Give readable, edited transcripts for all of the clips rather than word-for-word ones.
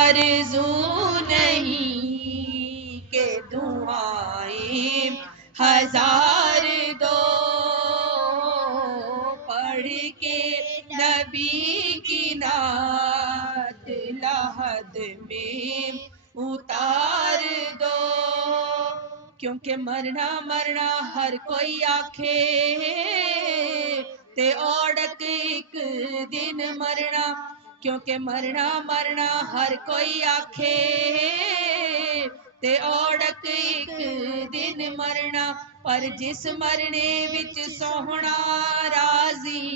آرزو نہیں کہ دعائیں ہزار دو، پڑھ کے نبی کی نعت لحد میں اتار دو، کیونکہ مرنا مرنا ہر کوئی آکھے تے اوڑک ایک دن مرنا، کیونکہ مرنا مرنا ہر کوئی آکھے تے اوڑک ایک دن مرنا، پر جس مرنے وچ سوہنا راضی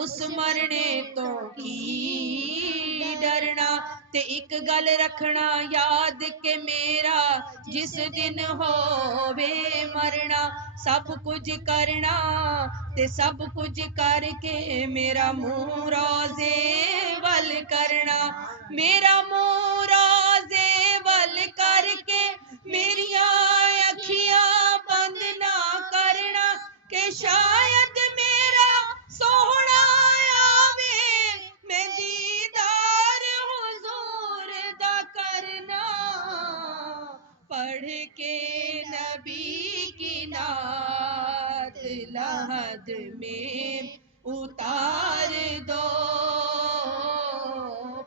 اس مرنے تو کی ڈرنا، تے ایک گل رکھنا یاد کہ میرا جس دن ہووے مرنا، سب کچھ کرنا تے سب کچھ کر کے میرا منہ روزے ول کرنا، میرا منہ روزے ول کر کے میریاں اکھیاں بند نہ کرنا، کہ شاید میرا سوہنا آوے میں دیدار حضور دا کرنا، پڑھ کے نبی کی نعت لحد میں اتار دو،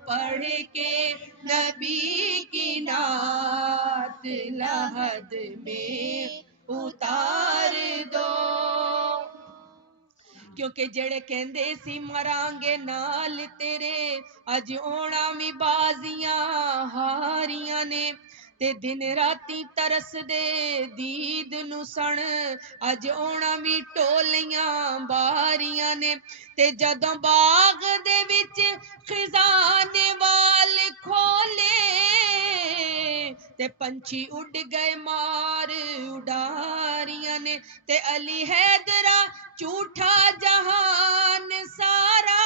پڑھ کے نبی کی نعت لحد میں اتار دو، کیونکہ جڑے کہندے سی مرانگے نال تیرے اج اونا وی بازیاں ہاریاں نے، تے دن راتی ترس دے دید نو سن اج اونا وی ٹولیاں باریاں نے، تے جدوں باغ دے وچ خزانے وال کھولے تے پنچھی اڈ گئے مار اڈاریاں نے، تے علی حیدرہ جھوٹا جہان سارا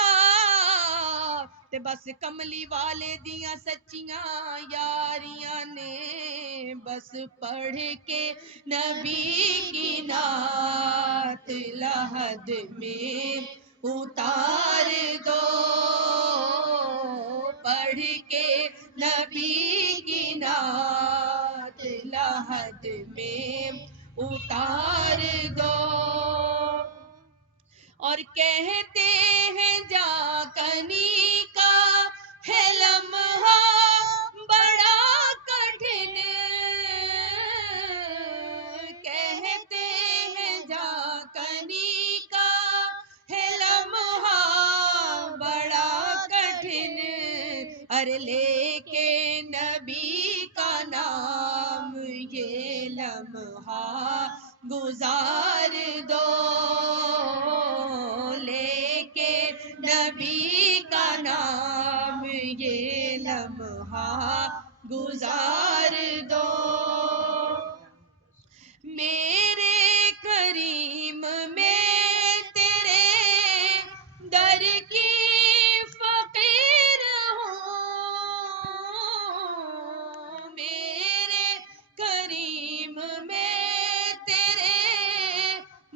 تے بس کملی والے دیاں سچیاں یاریاں نے، بس پڑھ کے نبی کی نعت لحد میں اتار دو، پڑھ کے نبی کی نعت لحد میں اتار دو، اور کہتے ہیں جا کنی کا ہے لمحہ بڑا کٹھن، کہتے ہیں جا کنی کا ہے لمحہ بڑا کٹھن، ارے لے کے نبی کا نام یہ لمحہ گزار دو، لے کے نبی کا نام یہ لمحہ گزار دو، میرے کریم میں تیرے در کی فقیر ہوں، میرے کریم میں تیرے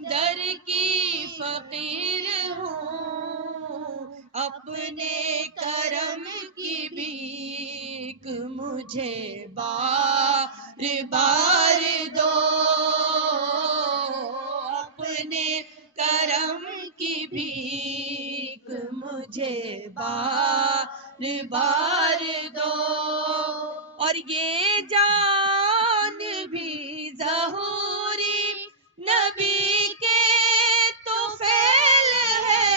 در کی فقیر ہوں، اپنے کرم کی بھیک مجھے بار بار دو، اپنے کرم کی بھیک مجھے بار بار دو، اور یہ جان بھی ظہوری نبی کے طفیل ہے،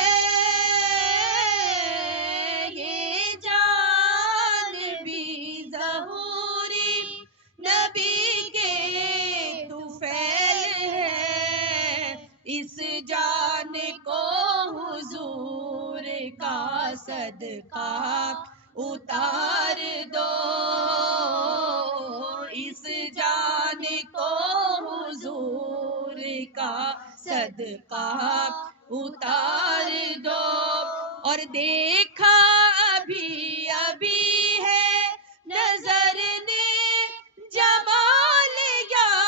یہ جان بھی ظہوری نبی کے طفیل ہے، اس جان کو حضور کا صدقہ اتار دو، اس جان کو حضور کا صدقہ اتار دو، اور دیکھا ابھی ابھی ہے نظر نے جمال یار،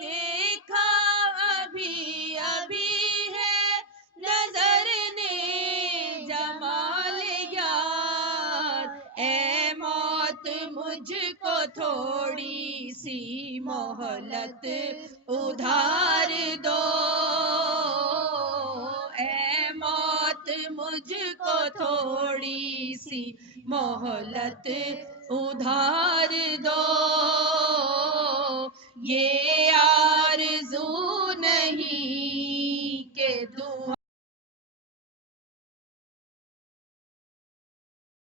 دیکھا ابھی ابھی ہے نظر نے جمال یار، مجھ کو تھوڑی سی مہلت ادھار دو، اے موت مجھ کو تھوڑی سی مہلت ادھار دو، یہ